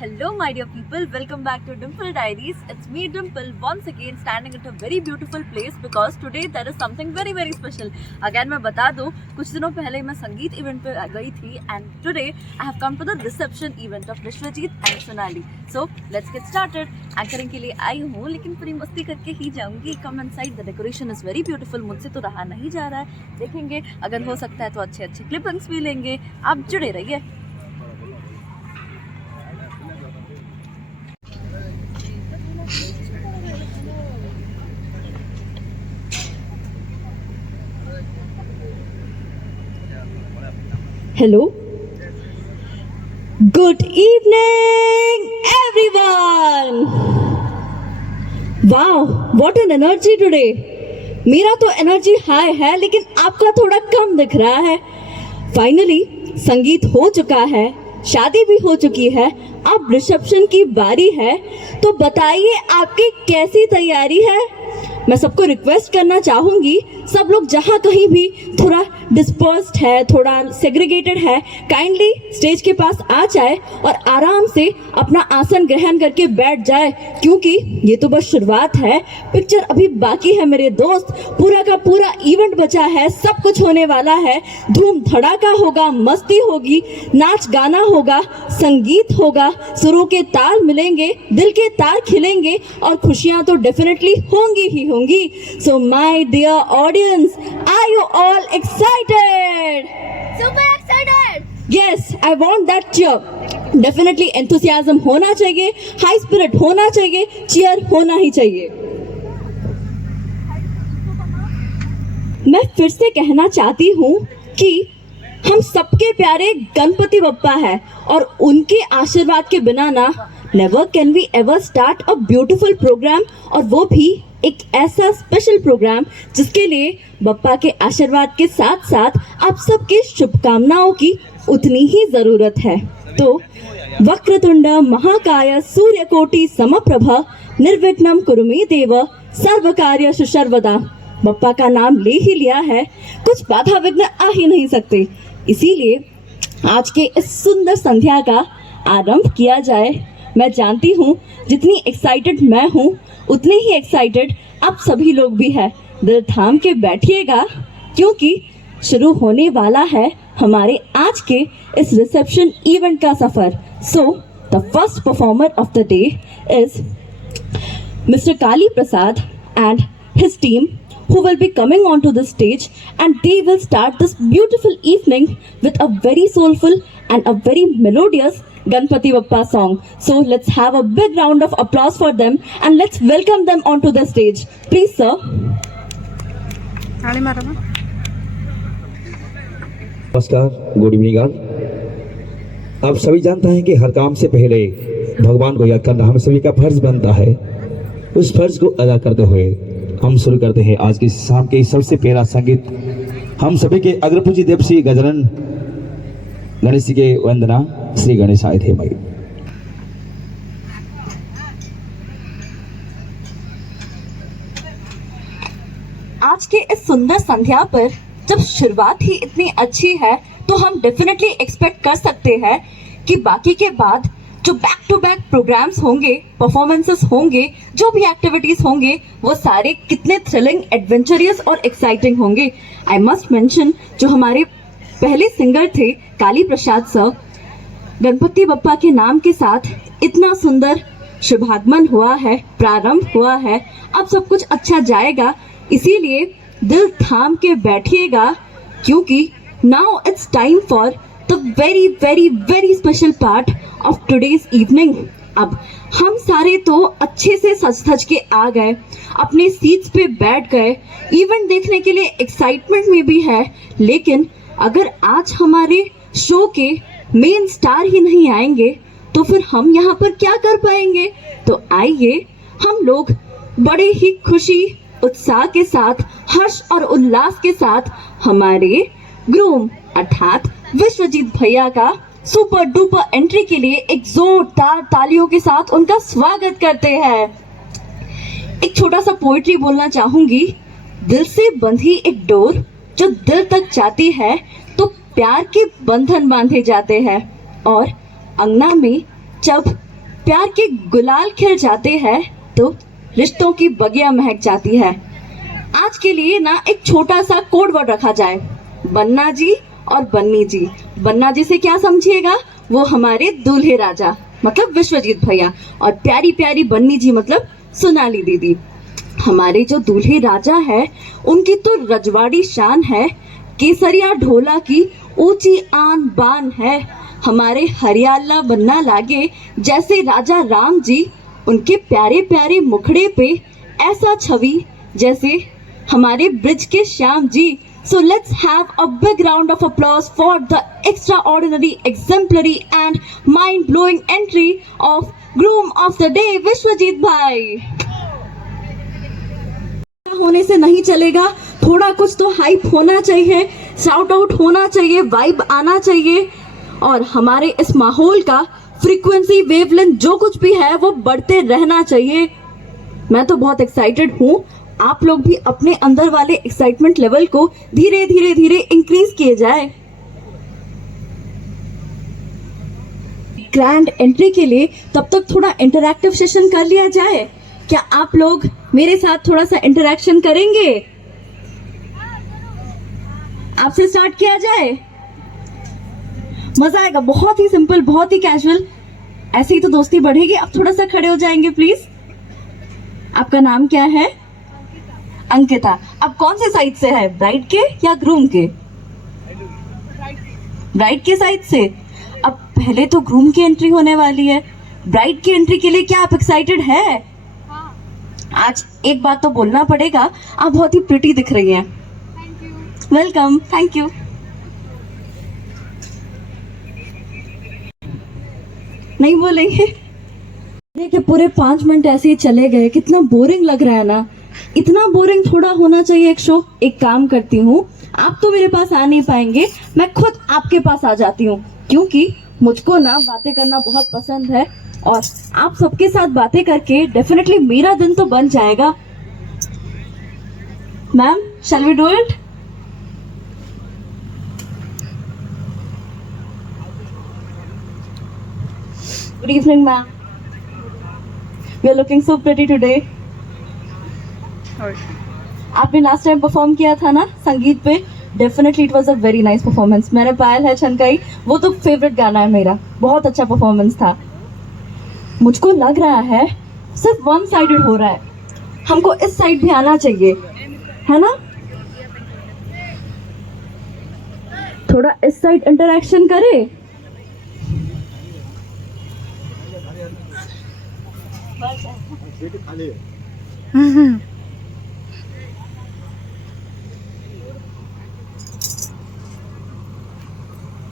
Hello my dear people, welcome back to Dimple Diaries. It's me Dimple once again standing at a very beautiful place because today there is something very special. Again मैं बता दूँ, कुछ दिनों पहले मैं संगीत event पे गई थी and today I have come to the reception event of Vishwajeet and Sonali. So let's get started. Anchoring के लिए आई हूँ लेकिन पूरी मस्ती करके ही जाऊँगी. Come inside, the decoration is very beautiful. मुझसे तो रहा नहीं जा रहा है, देखेंगे अगर हो सकता है तो अच्छे क्लिपिंग्स भी लेंगे. आप जुड़े रहिए. Hello. Good evening, everyone. Wow, what an energy today. मेरा तो एनर्जी हाई है लेकिन आपका थोड़ा कम दिख रहा है. फाइनली संगीत हो चुका है, शादी भी हो चुकी है, अब रिसेप्शन की बारी है. तो बताइए आपकी कैसी तैयारी है. मैं सबको रिक्वेस्ट करना चाहूंगी, सब लोग जहां कहीं भी थोड़ा डिस्पर्स्ड है, थोड़ा सेग्रीगेटेड है, काइंडली स्टेज के पास आ जाए और आराम से अपना आसन ग्रहण करके बैठ जाए, क्योंकि ये तो बस शुरुआत है. पिक्चर अभी बाकी है मेरे दोस्त. पूरा का पूरा इवेंट बचा है, सब कुछ होने वाला है. धूम धड़ाका होगा, मस्ती होगी, नाच गाना होगा, संगीत होगा, सुरों के ताल मिलेंगे, दिल के तार खिलेंगे और खुशियां तो डेफिनेटली होंगी ही होंगी. So my dear audience, are you all excited? Super excited! Yes, I want that cheer. Definitely enthusiasm होना चाहिए, high spirit होना चाहिए, cheer होना ही चाहिए. मैं फिर से कहना चाहती हूँ कि हम सबके प्यारे गणपति बप्पा है और उनके आशीर्वाद के बिना ना never can we ever start a beautiful program, और वो भी एक ऐसा स्पेशल प्रोग्राम जिसके लिए बप्पा के आशीर्वाद के साथ साथ आप सबके शुभकामनाओं की उतनी ही जरूरत है. तो वक्रतुंड महाकाय सूर्यकोटि समप्रभ निर्विघ्नं कुरु मे देव सर्वकार्येषु सर्वदा. बप्पा का नाम ले ही लिया है, कुछ बाधा विघ्न आ ही नहीं सकते. इसीलिए आज के इस सुंदर संध्या का आरंभ किया जाए. मैं जानती हूँ जितनी एक्साइटेड मैं हूँ उतने ही एक्साइटेड आप सभी लोग भी हैं. दिल थाम के बैठिएगा क्योंकि शुरू होने वाला है हमारे आज के इस रिसेप्शन इवेंट का सफर. So the first performer of the day is mister Kali Prasad and his team, who will be coming onto the stage, and they will start this beautiful evening with a very soulful and a very melodious Ganpati Bappa song. So let's have a big round of applause for them and let's welcome them onto the stage. Please sir. नमस्कार, good evening all. आप सभी जानते हैं कि हर काम से पहले भगवान को याद करना हम सभी का फर्ज बनता है. उस फर्ज को अदा करते हुए हम शुरू करते हैं आज की शाम के सबसे पहला संगीत. हम सभी के अग्रपूजी देव श्री गजानन गणेश जी के वंदना. श्री गणेशाय धीमहि. आज के इस सुंदर संध्या पर जब शुरुआत ही इतनी अच्छी है तो हम डेफिनेटली एक्सपेक्ट कर सकते हैं कि बाकी के बाद जो बैक टू बैक प्रोग्राम्स होंगे, परफॉर्मेंसेस होंगे, जो भी एक्टिविटीज होंगे, वो सारे कितने थ्रिलिंग, एडवेंचरस और एक्साइटिंग होंगे. आई मस्ट मेंशन जो हमारे पहले सिंगर थे काली प्रसाद सर, गणपति बप्पा के नाम के साथ इतना सुंदर शुभागमन हुआ है, प्रारंभ हुआ है. अब सब कुछ अच्छा जाएगा, इसीलिए दिल थाम के बैठिएगा क्योंकि now it's time for the very special part of today's evening. अब हम सारे तो अच्छे से सज धज के आ गए, अपने सीट्स पे बैठ गए, इवेंट देखने के लिए एक्साइटमेंट में भी है. लेकिन अगर आज हमारे शो के मेन स्टार ही नहीं आएंगे तो फिर हम यहाँ पर क्या कर पाएंगे. तो आइए हम लोग बड़े ही खुशी, उत्साह के साथ, हर्ष और उल्लास के साथ हमारे ग्रूम अर्थात विश्वजीत भैया का सुपर डुपर एंट्री के लिए एक जोरदार तालियों के साथ उनका स्वागत करते हैं. एक छोटा सा पोएट्री बोलना चाहूंगी. दिल से बंधी एक डोर जो दिल तक जाती है तो प्यार के बंधन बांधे जाते हैं और अंगना में जब प्यार के गुलाल खिल जाते हैं तो रिश्तों की बगिया महक जाती है। आज के लिए ना एक छोटा सा कोड वर्ड रखा जाए, बन्ना जी और बन्नी जी। बन्ना जी से क्या समझिएगा, वो हमारे दूल्हे राजा मतलब विश्वजीत भैया, और प्यारी प्यारी बन्नी जी मतलब सोनाली दीदी। हमारे जो दूल्हे राजा है उनकी तो रजवाड़ी शान है, केसरिया ढोला की ऊंची आन बान है। हमारे हरियाला बनना लागे जैसे राजा राम जी, उनके प्यारे प्यारे मुखड़े पे ऐसा छवि जैसे हमारे ब्रिज के Shyam ji. So let's have a big round of applause for the extraordinary, exemplary and mind-blowing entry of groom of the day, Vishwajeet भाई। होने से नहीं चलेगा, थोड़ा कुछ तो हाइप होना चाहिए, शाउट आउट होना चाहिए, वाइब आना चाहिए, और हमारे इस माहौल का फ्रीक्वेंसी वेवलेंथ जो कुछ भी है वो बढ़ते रहना चाहिए। मैं तो बहुत एक्साइटेड हूँ, आप लोग भी अपने अंदर वाले एक्साइटमेंट लेवल को धीरे धीरे धीरे इंक्रीज किए जाए। ग्रैंड एंट्री के लिए तब तक थोड़ा इंटरैक्टिव सेशन कर लिया जाए। क्या आप लोग मेरे साथ थोड़ा सा इंटरैक्शन करेंगे? आपसे स्टार्ट किया जाए, मजा आएगा। बहुत ही सिंपल, बहुत ही कैजुअल, ऐसे ही तो दोस्ती बढ़ेगी। आप थोड़ा सा खड़े हो जाएंगे प्लीज। आपका नाम क्या है? अंकिता। अब कौन से साइड से है, ब्राइड के या ग्रूम के? ब्राइड के साइड से। अब पहले तो ग्रूम की एंट्री होने वाली है, ब्राइड की एंट्री के लिए क्या आप एक्साइटेड है? आज एक बात तो बोलना पड़ेगा, आप बहुत ही प्रिटी दिख रही हैं। Welcome, thank you. नहीं बोलेंगे? देखिए पूरे 5 मिनट ऐसे ही चले गए, कितना बोरिंग लग रहा है ना। इतना बोरिंग थोड़ा होना चाहिए एक शो। एक काम करती हूँ, आप तो मेरे पास आ नहीं पाएंगे, मैं खुद आपके पास आ जाती हूँ, क्योंकि मुझको ना बातें करना बहुत पसंद है और आप सबके साथ बातें करके डेफिनेटली मेरा दिन तो बन जाएगा। Ma'am, shall we do it? Good evening ma'am, we are looking so pretty today. आपने लास्ट टाइम परफॉर्म किया था ना संगीत पे, definitely it was a very nice performance. मैंने पायल है छनकाई, वो तो फेवरेट गाना है मेरा, बहुत अच्छा परफॉर्मेंस था। मुझको लग रहा है सिर्फ वन साइडेड हो रहा है, हमको इस साइड भी आना चाहिए, है ना? थोड़ा इस साइड इंटरेक्शन करे।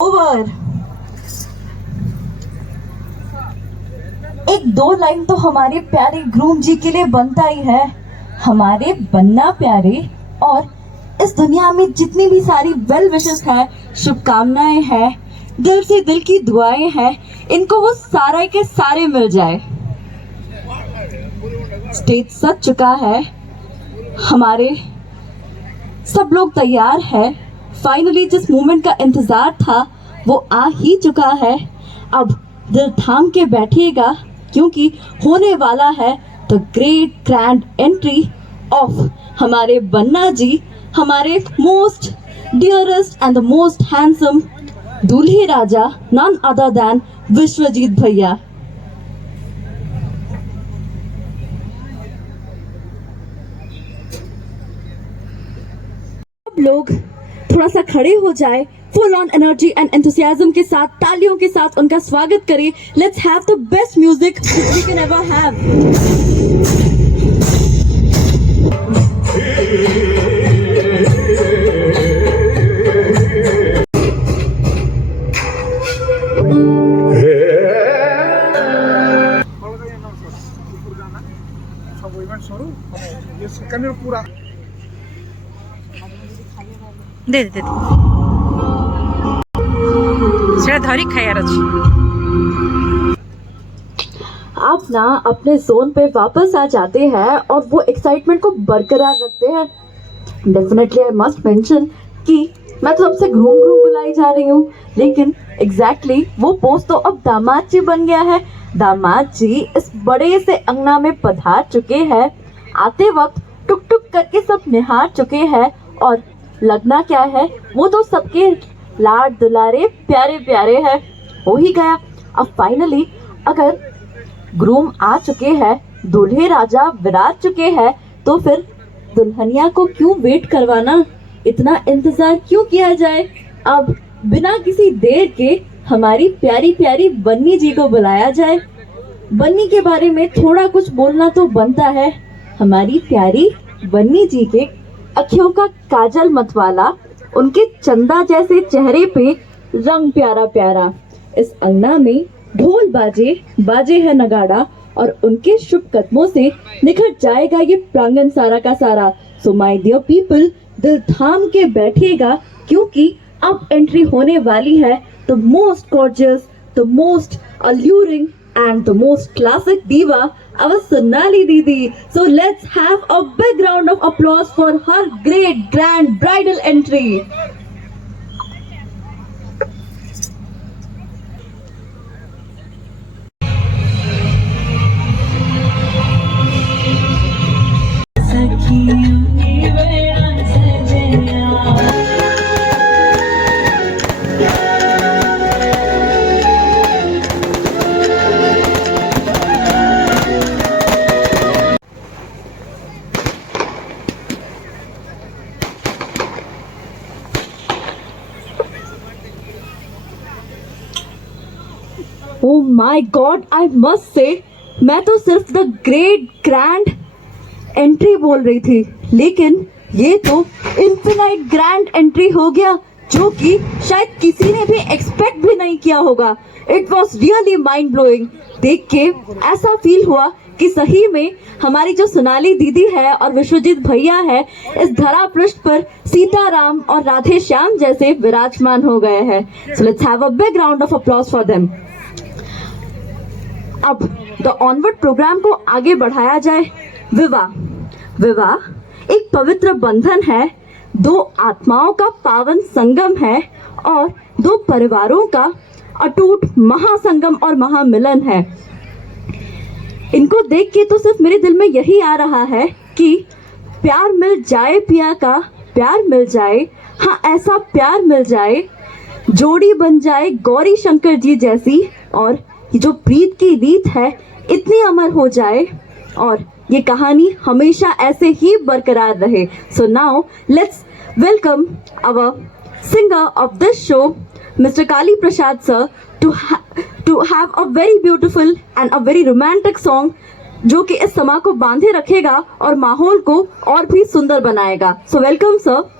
ओवर। एक दो लाइन तो हमारे प्यारे ग्रूम जी के लिए बनता ही है। हमारे बन्ना प्यारे और इस दुनिया में जितनी भी सारी वेल विशेस है, शुभकामनाएं हैं, दिल से दिल की दुआएं हैं, इनको वो सारे के सारे मिल जाए। स्टेज सज चुका है, हमारे सब लोग तैयार है। फाइनली जिस मोमेंट का इंतजार था वो आ ही चुका है। अब दिल थाम के बैठिएगा, क्योंकि होने वाला है the great grand entry of हमारे बन्ना जी, हमारे most dearest and the most handsome दूल्हे राजा, नन अदर देन विश्वजीत भैया। लोग थोड़ा सा खड़े हो जाए, full on energy and enthusiasm के साथ, तालियों के साथ उनका स्वागत करें। Let's have the best music we can ever have. पूरा दे दे दे सेटा धरी खाइयार अछि। आप ना अपने जोन पे वापस आ जाते हैं और वो एक्साइटमेंट को बरकरार रखते हैं। डेफिनेटली आई मस्ट मेंशन कि मैं तो सबसे घूम घूम बुलाई जा रही हूँ, लेकिन एग्जैक्टली वो पोस्ट तो अब दामाद जी बन गया है। दामाद जी इस बड़े से अंगना में पधार चुके हैं। आते वक्त टुक टुक करके सब निहार चुके हैं और लगना क्या है, वो तो सबके लाड दुलारे प्यारे प्यारे हैं। हो ही गया। अब फाइनली अगर ग्रूम आ चुके हैं, दूल्हे राजा विराज चुके हैं, तो फिर दुल्हनिया को क्यों वेट करवाना, इतना इंतजार क्यों किया जाए। अब बिना किसी देर के हमारी प्यारी प्यारी बन्नी जी को बुलाया जाए। बन्नी के बारे में थोड़ा कुछ बोलना तो बनता है। हमारी प्यारी बन्नी जी के अखियों का काजल मतवाला, उनके चंदा जैसे चेहरे पे रंग प्यारा प्यारा। इस अंगना में ढोल बाजे बाजे है नगाड़ा और उनके शुभ कदमों से निखर जाएगा ये प्रांगण सारा का सारा। सो माय डियर पीपल, दिल थाम के बैठिएगा, क्योंकि अब एंट्री होने वाली है the most gorgeous, the most alluring and the most classic diva, our Sonali Didi. So let's have a big round of applause for her great grand bridal entry. Oh my God, I must say, मैं तो सिर्फ the great grand entry बोल रही थी, लेकिन ये तो infinite grand entry हो गया, जो कि शायद किसी ने भी एक्सपेक्ट भी नहीं किया होगा। It was really mind blowing. देख के ऐसा फील हुआ कि सही में हमारी जो सोनाली दीदी है और विश्वजीत भैया है, इस धरा पृष्ठ पर सीताराम और राधे श्याम जैसे विराजमान हो गए हैं। सो let's have a big round of applause for them. अब द ऑनवर्ड प्रोग्राम को आगे बढ़ाया जाए। विवाह एक पवित्र बंधन है, दो आत्माओं का पावन संगम है और दो परिवारों का अटूट महासंगम और महामिलन है। इनको देख के तो सिर्फ मेरे दिल में यही आ रहा है कि प्यार मिल जाए, पिया का प्यार मिल जाए, हाँ ऐसा प्यार मिल जाए, जोड़ी बन जाए गौरी शंकर जी जैसी, और ये जो प्रीत की रीत है इतनी अमर हो जाए और ये कहानी हमेशा ऐसे ही बरकरार रहे। So now let's welcome our singer of this show, mister Kali Prasad sir, to have a very beautiful and a very romantic song, जो कि इस समा को बांधे रखेगा और माहौल को और भी सुंदर बनाएगा। So welcome sir.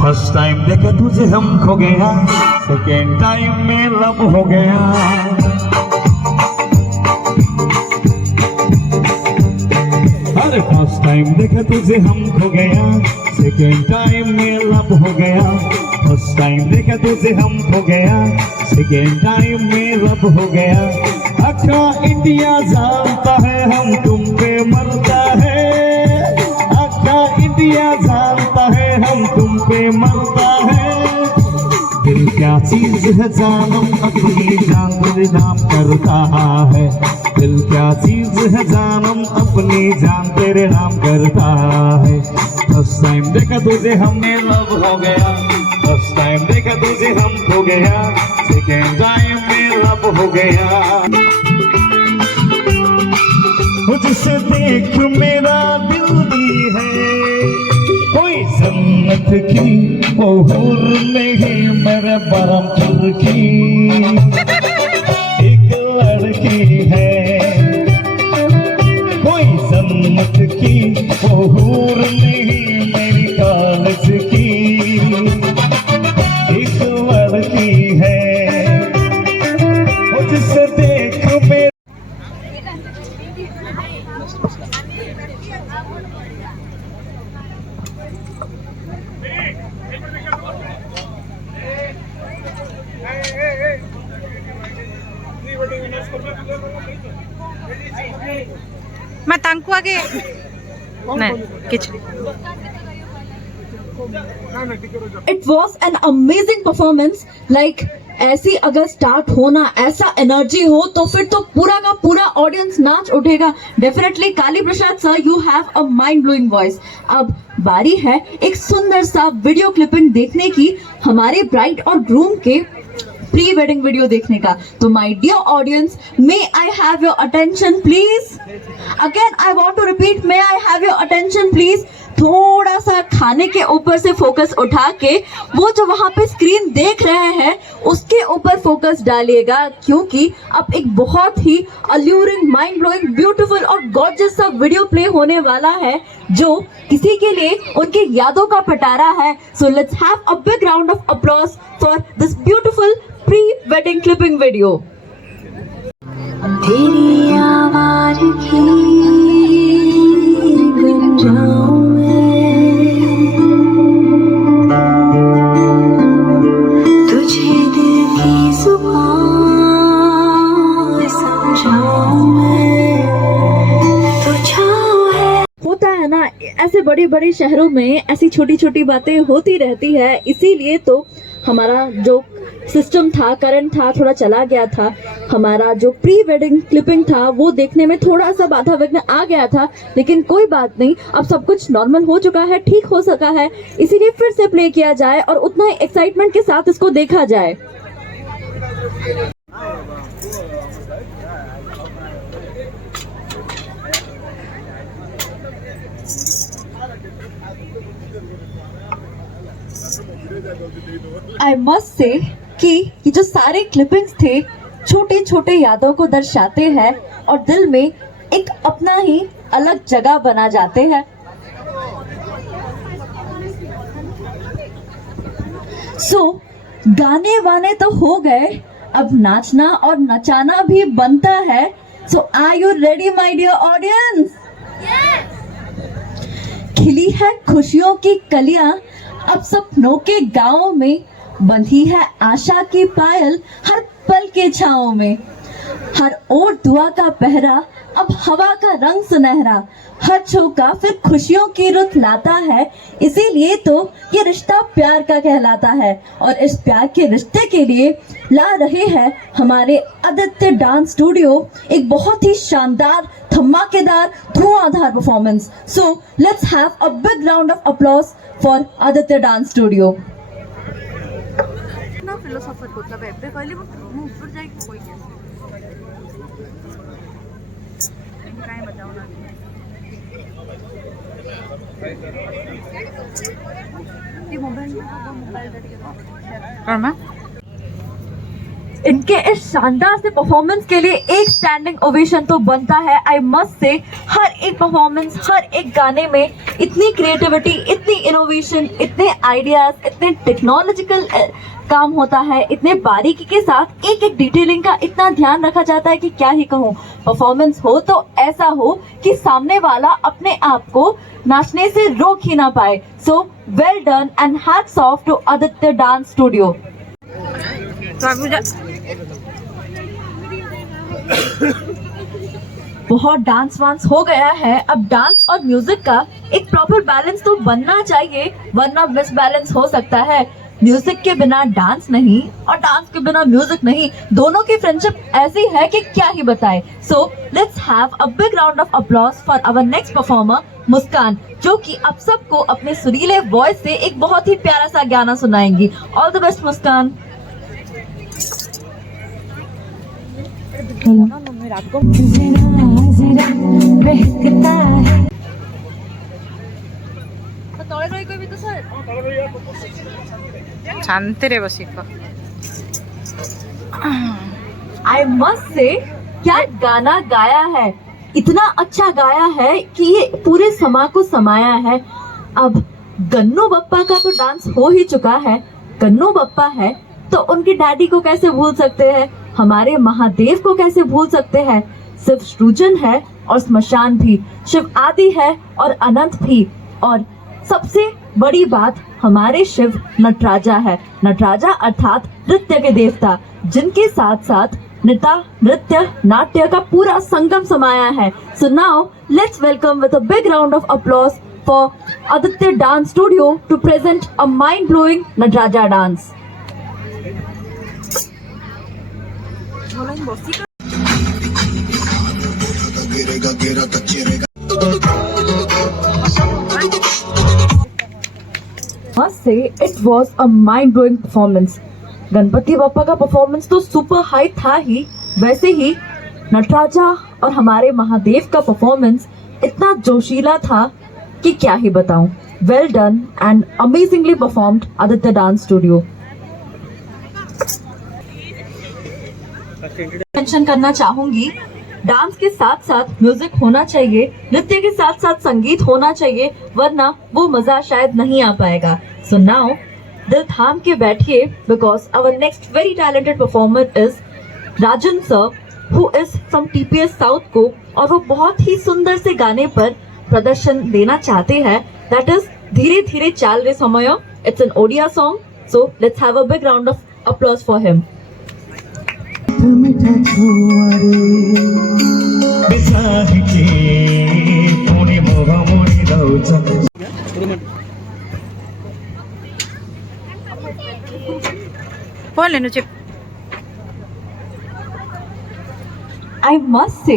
First time देखा तुझे हम खो गया, सेकेंड टाइम में लब हो गया। अरे फर्स्ट टाइम देखा तुझे हम खो गया, सेकेंड टाइम में लब हो गया। फर्स्ट टाइम देखा तुझे हम खो गया, सेकेंड टाइम में लब हो गया। अखा इंडिया जानता है हम तुम पे मरता है, अखा इंडिया जानता है हम तुम पे मरता है। दिल क्या चीज है जानम अपनी जान तेरे नाम करता है, दिल क्या चीज है जानम अपनी जान तेरे नाम करता है। फर्स्ट टाइम देखा तुझे हमने लव हो गया, फर्स्ट टाइम देखा तुझे हम खो गया, सेकेंड टाइम में लब हो गया। मुझसे देख मेरा दिल भी है कोई जन्नत की वो हूर नहीं, मेरे बरमपुर की एक लड़की है, कोई जन्नत की वो हूर नहीं, मेरी कॉलेज की एक लड़की है। मुझसे देख मेरा লাগে না কিছু ना ना टिके रहो It was an amazing performance. Like ऐसी अगर स्टार्ट होना ऐसा एनर्जी हो तो फिर तो पूरा का पूरा ऑडियंस नाच उठेगा. Definitely Kali Prasad sir, you have a mind blowing voice. अब बारी है एक सुंदर सा वीडियो क्लिपिंग देखने की, हमारे ब्राइड और ग्रूम के प्री वेडिंग वीडियो देखने का. तो my dear audience, may I have your attention please. Again I want to repeat, may I have your attention please. थोड़ा सा खाने के ऊपर से फोकस उठा के वो जो वहां पे स्क्रीन देख रहे हैं उसके ऊपर फोकस डालिएगा, क्योंकि अब एक बहुत ही अल्यूरिंग, माइंड ब्लोइंग, ब्यूटीफुल और गॉर्जियस सा वीडियो प्ले होने वाला है जो किसी के लिए उनकी यादों का पिटारा है. सो let's have a big round of applause for this beautiful pre wedding clipping video. तेरी आवाज की गुंजाऊं तुझे दिल की जुबान समझाऊं मैं, तो छाँव है. होता है ना, ऐसे बड़े बड़े शहरों में ऐसी छोटी छोटी बातें होती रहती है. इसीलिए तो हमारा जो सिस्टम था, करंट था, थोड़ा चला गया था. हमारा जो प्री वेडिंग क्लिपिंग था वो देखने में थोड़ा सा बाधा विघ्न आ गया था, लेकिन कोई बात नहीं, अब सब कुछ नॉर्मल हो चुका है, ठीक हो सका है. इसीलिए फिर से प्ले किया जाए और उतना ही एक्साइटमेंट के साथ इसको देखा जाए. आई मस्ट से कि ये जो सारे क्लिपिंग्स थे छोटे छोटे यादों को दर्शाते हैं और दिल में एक अपना ही अलग जगह बना जाते हैं. सो गाने वाने तो हो गए, अब नाचना और नचाना भी बनता है. So are you ready my dear audience? खिली है खुशियों की कलियां अब सपनों के गाँव में, बंधी है आशा की पायल हर पल के छाँव में. हर ओर दुआ का पहरा, अब हवा का रंग सुनहरा, हर झोंका फिर खुशियों की रुत लाता है. इसीलिए तो ये रिश्ता प्यार का कहलाता है. और इस प्यार के रिश्ते के लिए ला रहे हैं हमारे आदित्य डांस स्टूडियो एक बहुत ही शानदार, धमाकेदार, धुआंधार performance. So let's have a big round of applause for Aditya Dance studio. Philosopher मतलब एबे कहली मु ऊपर जाई कोई के काय बताओ ना ये मोबाइल कर्मा. इनके इस शानदार से परफॉर्मेंस के लिए एक स्टैंडिंग ओवेशन तो बनता है. आई मस्ट से हर एक परफॉर्मेंस, हर एक गाने में इतनी क्रिएटिविटी, इतनी इनोवेशन, इतने आइडियाज, इतने टेक्नोलॉजिकल काम होता है, इतने बारीकी के साथ एक एक डिटेलिंग का इतना ध्यान रखा जाता है कि क्या ही कहूँ. परफॉर्मेंस हो तो ऐसा हो कि सामने वाला अपने आप को नाचने से रोक ही ना पाए. So well done and hats off to Aditya Dance Studio. बहुत डांस वांस हो गया है, अब डांस और म्यूजिक का एक प्रॉपर बैलेंस तो बनना चाहिए, वरना मिस बैलेंस हो सकता है. म्यूजिक के बिना डांस नहीं और डांस के बिना म्यूजिक नहीं. दोनों की फ्रेंडशिप ऐसी है कि क्या ही बताए. So let's have a big round of applause for our next performer Muskan, जो कि आप सबको अपने सुरीले वॉइस से एक बहुत ही प्यारा सा गाना सुनाएंगी. ऑल द बेस्ट मुस्कान. बहकता है शांति रे बसी को. आई मस्ट से क्या गाना गाया है, इतना अच्छा गाया है कि ये पूरे समा को समाया है. अब गन्नू बप्पा का तो डांस हो ही चुका है. गन्नू बप्पा है तो उनके डैडी को कैसे भूल सकते हैं, हमारे महादेव को कैसे भूल सकते हैं. सिर्फ सृजन है और स्मशान भी, शिव आदि है और अनंत भी. और सबसे बड़ी बात, हमारे शिव नटराजा है. नटराजा अर्थात नृत्य के देवता, जिनके साथ साथ नृत्य नाट्य का पूरा संगम समाया है. So now let's welcome with a big round of applause for Aditya Dance Studio to present a mind-blowing Nataraja dance. Must say it was a mind-blowing performance. Ganpati Bappa का परफॉर्मेंस तो सुपर हाई था ही, वैसे ही नटराजा और हमारे महादेव का परफॉर्मेंस इतना जोशीला था कि क्या ही बताऊं. Well done and amazingly performed Aditya Dance studio. Mention करना चाहूंगी, डांस के साथ साथ म्यूजिक होना चाहिए, नृत्य के साथ साथ संगीत होना चाहिए, वरना वो मजा शायद नहीं आ पाएगा. सो नाउ दिल थाम के बैठिए, because our next very talented performer is Rajan sir, who is from TPS south को, और वो बहुत ही सुंदर से गाने पर प्रदर्शन देना चाहते हैं. दैट इज धीरे धीरे चाल रे समय. It's an Odia song, so let's have a big round of applause for him. I must say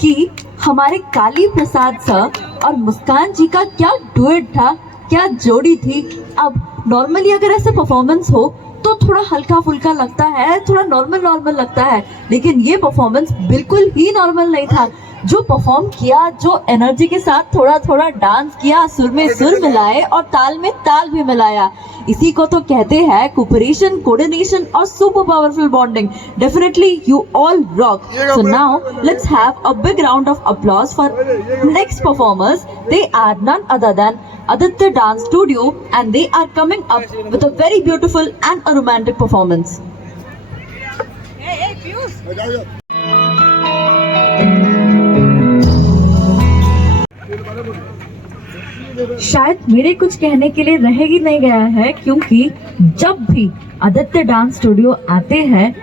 कि हमारे काली प्रसाद सर और मुस्कान जी का क्या डुएट था, क्या जोड़ी थी. अब नॉर्मली अगर ऐसे परफॉर्मेंस हो तो थोड़ा हल्का फुल्का लगता है, थोड़ा नॉर्मल लगता है, लेकिन ये परफॉर्मेंस बिल्कुल ही नॉर्मल नहीं था. जो परफॉर्म किया, जो एनर्जी के साथ थोड़ा थोड़ा डांस किया, सुर में सुर मिलाए और ताल में ताल भी मिलाया, इसी को तो कहते हैं कोऑपरेशन, कोऑर्डिनेशन और super powerful bonding. Definitely you all rock. So now let's have a big round of applause for next performers. They are none other than Aditya Dance Studio and they are coming up with a very beautiful and a romantic performance. शायद मेरे कुछ कहने के लिए रह ही नहीं गया है, क्योंकि जब भी आदित्य डांस स्टूडियो आते हैं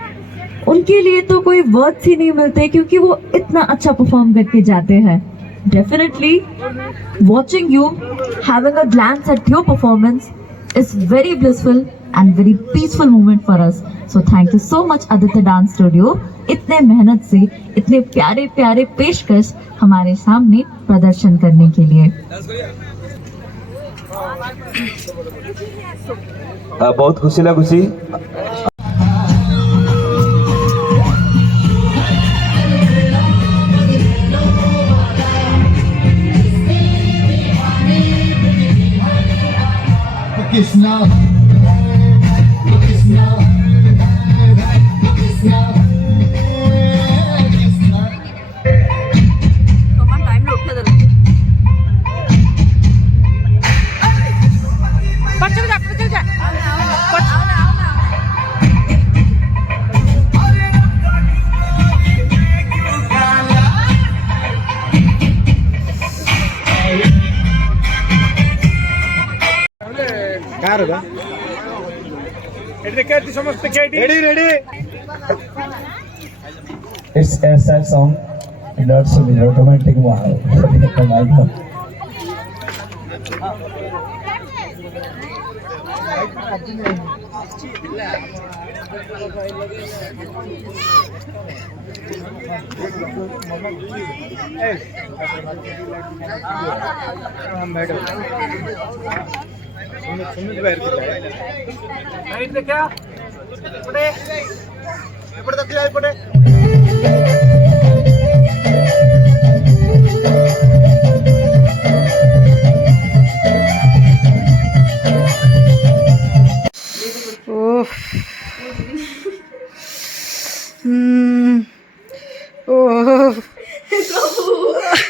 उनके लिए तो कोई वर्ड्स ही नहीं मिलते, क्योंकि वो इतना अच्छा परफॉर्म करके जाते हैं. Definitely, watching you, having a glance at your performance is very blissful and very peaceful moment for us. So thank you so much Aditya Dance Studio, इतने मेहनत से इतने प्यारे प्यारे पेशकश हमारे सामने प्रदर्शन करने के लिए. बहुत खुशी ना खुशी. It's a sad song, not so romantic one. Oh my God.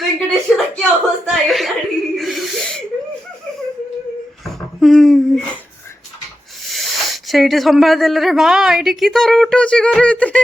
Venkateshwara की अवस्था है. ସେଇଠି ସମ୍ଭାଳି ଦେଲେ ରେ ମା, ଏଇଠି କି ଥର ଉଠୁଛି ଘର ଭିତରେ.